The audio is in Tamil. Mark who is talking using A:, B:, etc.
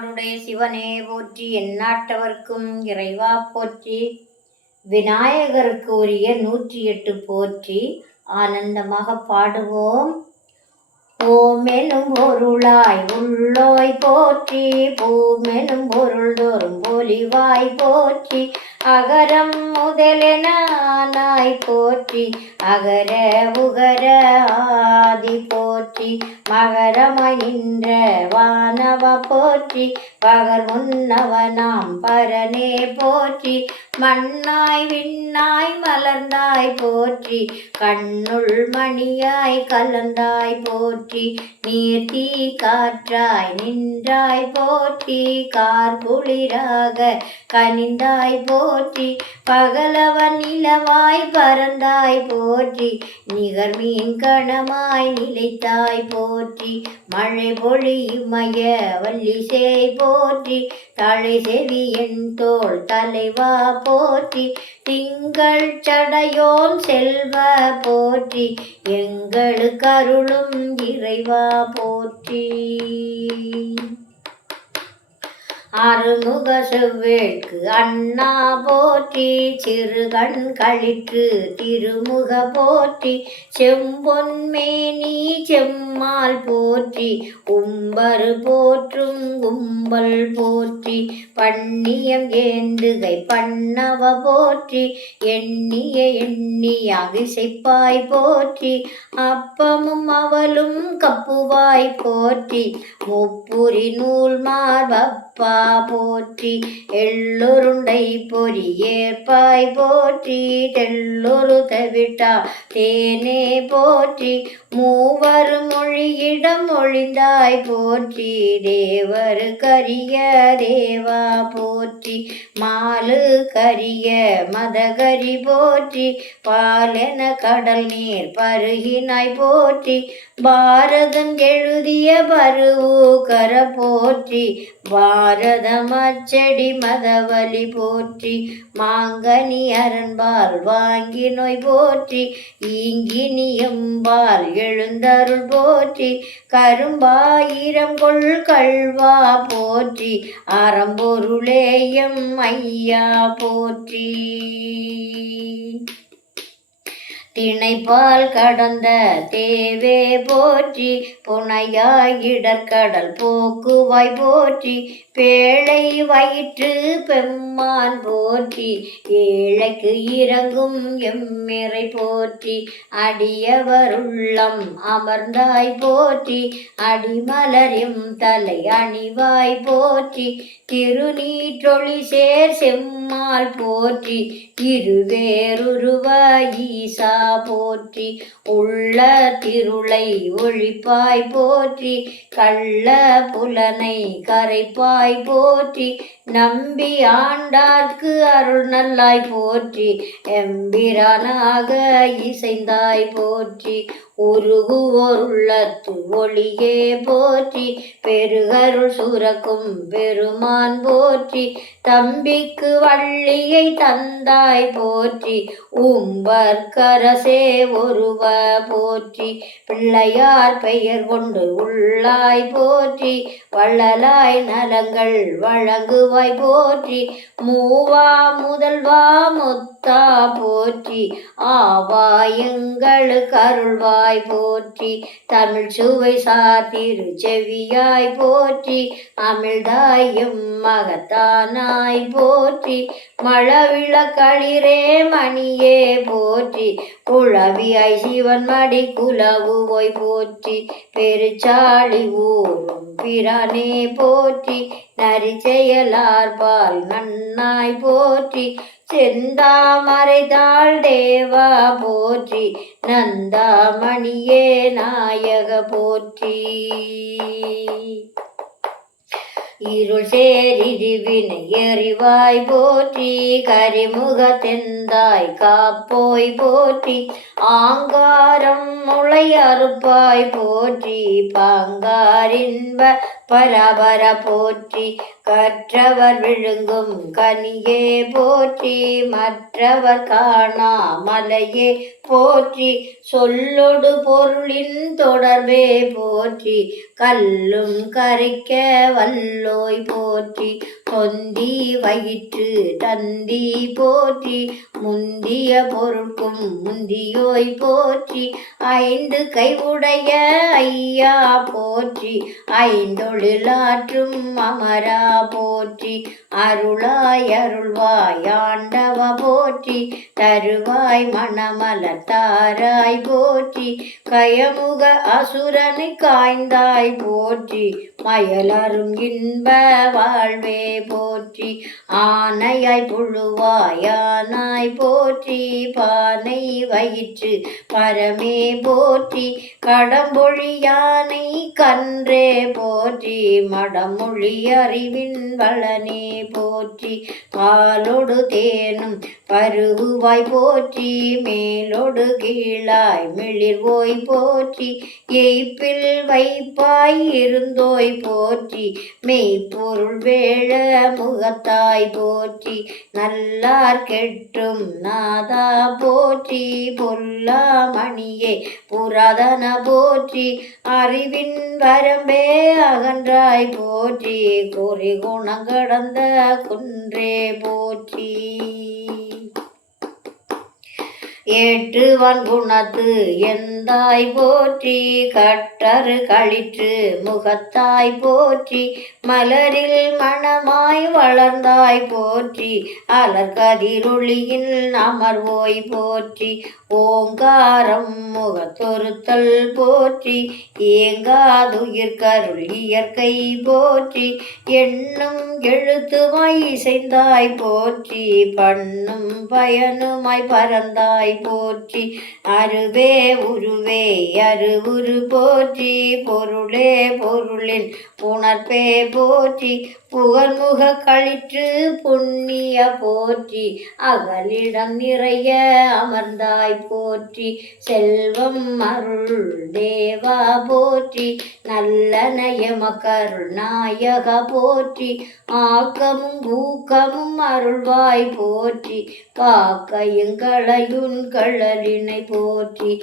A: தென்னாடுடைய சிவனே போற்றி எந்நாட்டவர்க்கும் இறைவா போற்றி. விநாயகருக்கு உரிய நூற்றி எட்டு போற்றி. ஆனந்தமாக பாடுவோம். ஓமெனும் பொருளாய் உள்ளோய் போற்றி. பூமெனும் பொருள் தோறும் பொலிவாய் போற்றி. அகரம் முதலென போற்றி அகர உகர ஆதி போற்றி மகரமாய் வானவ போற்றி பகர் முன்னவனாம் பரனே போற்றி மண்ணாய் விண்ணாய் மலர்ந்தாய் போற்றி கண்ணுள் மணியாய் கலந்தாய் போற்றி நீர் தீ காற்றாய் நின்றாய் போற்றி கார்குளிராக கனிந்தாய் போ போற்றி. பகலவன் நிலவாய் பறந்தாய் போற்றி. நிகர் கணமாய் நிலைத்தாய் போற்றி. மழை பொழியுமய வல்லிசை போற்றி. தழை செவியன் தோல் தலைவா போற்றி. திங்கள் சடையோன் செல்வ போற்றி. எங்களுக்கு அருளும் இறைவா போற்றி. அருமுக செவ்வேட்கு அண்ணா போற்றி சிறுகண் கழிற்று திருமுக போற்றி செம்பொன்மேனி செம்மால் போற்றி உம்பரு போற்றும் கும்பல் போற்றி பண்ணியம் ஏந்துகை பண்ணவ போற்றி எண்ணிய எண்ணிய விசைப்பாய் போற்றி அப்பமும் அவளும் கப்புவாய் போற்றி முப்புரி நூல் மார்பப்பா போற்றி. எள்ளுருண்டை பொறி ஏற்பாய் போற்றி. தெள்ளுரு தவிட்டா தேனே போற்றி. மூவர் மொழியிடம் ஒழிந்தாய் போற்றி. தேவர் கரிய தேவா போற்றி. மாலு கரிய மதகரி போற்றி. பாலென கடல் நீர் பருகினாய் போற்றி. பாரதம் எழுதிய பருவூக்கர போற்றி பாரதம் அச்சடி மதவலி போற்றி மாங்கனி அரண்பால் வாங்கி நோய் போற்றி ஈங்கினியம்பால் எழுந்தருள் போற்றி கரும்பாயிரம் கொள் கல்வா போற்றி அறம்பொருளேயம் ஐயா போற்றி. திணைப்பால் கடந்த தேவே போற்றி புனையாய் இடர்கடல் போக்குவாய் போற்றி பேழை வயிற்று பெம்மான் போற்றி ஏழைக்கு இறங்கும் எம்மிறை போற்றி அடியவருள்ளம் அமர்ந்தாய் போற்றி அடிமலரும் தலை அணிவாய் போற்றி திருநீற்றொளி சேர் செம்மாள் போற்றி இருவேருருவ போற்றி உள்ள திருளை ஒழிப்பாய் போற்றி கள்ள புலனை கரைப்பாய் போற்றி நம்பி ஆண்டார்க்கு அருள் நல்லாய் போற்றி எம்பிரானாக இசைந்தாய் போற்றி உருகுவோர் உள்ளத்து ஒளியே போற்றி பெருகருள் சுரக்கும் பெருமான் போற்றி தம்பிக்கு வள்ளியை தந்தாய் போற்றி உம்பர்கரசே ஒருவ போற்றி பிள்ளையார் பெயர் கொண்டு உள்ளாய் போற்றி வள்ளலாய் நலங்கள் வழங்குவாய் போற்றி மூவா முதல்வா முத்து முத்தா போற்றி. ஆவா எங்களுக்கு அருள்வாய் போற்றி. தமிழ் சுவை சாத்திரு செவியாய் போற்றி. அமிழ்தாயும் மகத்தானாய் போற்றி. மழவிள களிரே மணியே போற்றி. குழவியாய் சிவன் மடி குலவு போய் போற்றி. பெருச்சாளி ஊரும் பிரானே போற்றி. நரிச்செயலார் பால் நன்னாய் போற்றி. செந்தாமரைதாள் தேவா போற்றி நந்தாமணியே நாயக போற்றி. இருள் சேரிடிவினை எறிவாய் போற்றி கரிமுக தெந்தாய் காப்போய் போற்றி ஆங்காரம் முளை அறுப்பாய் போற்றி பாங்காரின்ப பரபர போற்றி கற்றவர் விழுங்கும் கனியே போற்றி மற்றவர் காணா மலையே போற்றி. சொல்லொடு பொருளின் தொடர்பே போற்றி கல்லும் கரைக்க வல்லோய் போற்றி. தொந்தி வயிற்று தந்தி போற்றி முந்திய பொருட்கும் முந்தியோய் போற்றி ஐந்து கைவுடைய ஐயா போற்றி ஐந்தொழிலாற்றும் அமரா போற்றி அருளாய் அருள்வாய் ஆண்டவ போற்றி தருவாய் மணமலர் தாராய் போற்றி கயமுக அசுரனை காய்ந்தாய் போற்றி மயலரும் இன்ப வாழ்வே போற்றி ஆனையாய் புழுவாயானாய் போற்றி பானை வயிற்று பரமே போற்றி கடம்பொழி யானை கன்றே போற்றி மடமொழி அறிவின் வளனே போற்றி பாலொடு தேனும் பருகுவாய் போற்றி மேலோடு கீழாய் மிளிர்வோய் போற்றி எய்ப்பில் வைப்பாய் இருந்தோய் போற்றி மெய்ப்பொருள் வேள முகத்தாய் போற்றி நல்லார் கெட்டும் நாதா போற்றி பொல்லா மணியே புராதன போற்றி அறிவின் வரம்பே அகன்றாய் போற்றி குறி குணங்கடந்த குன்றே போற்றி. ஏற்றுவன் குணத்து எந்தாய் போற்றி? கட்டரு கழிற்று முகத்தாய் போற்றி. மலரில் மணமாய் வளர்ந்தாய் போற்றி. அலர்கதிரொளியில் அமர்வோய் போற்றி. ஓங்காரம் முகத்தொருத்தல் போற்றி. ஏங்காதுயிர்கருள் இயற்கை போற்றி. எண்ணும் எழுத்துமாய் இசைந்தாய் போற்றி. பண்ணும் பயனுமாய் பறந்தாய் போற்றி. அருவே உருவே அருவுரு போற்றி. பொருளே பொருளின் உணர்ப்பே போற்றி. புகழ்முக கழிற்று புண்ணிய போற்றி. அகலிடம் நிறைய அமர்ந்தாய் போற்றி. செல்வம் அருள் தேவா போற்றி. நல்ல நயம நாயக போற்றி. ஆக்கமும் ஊக்கமும் அருள்வாய் போற்றி. காக்க களையுன் கழலினை போற்றி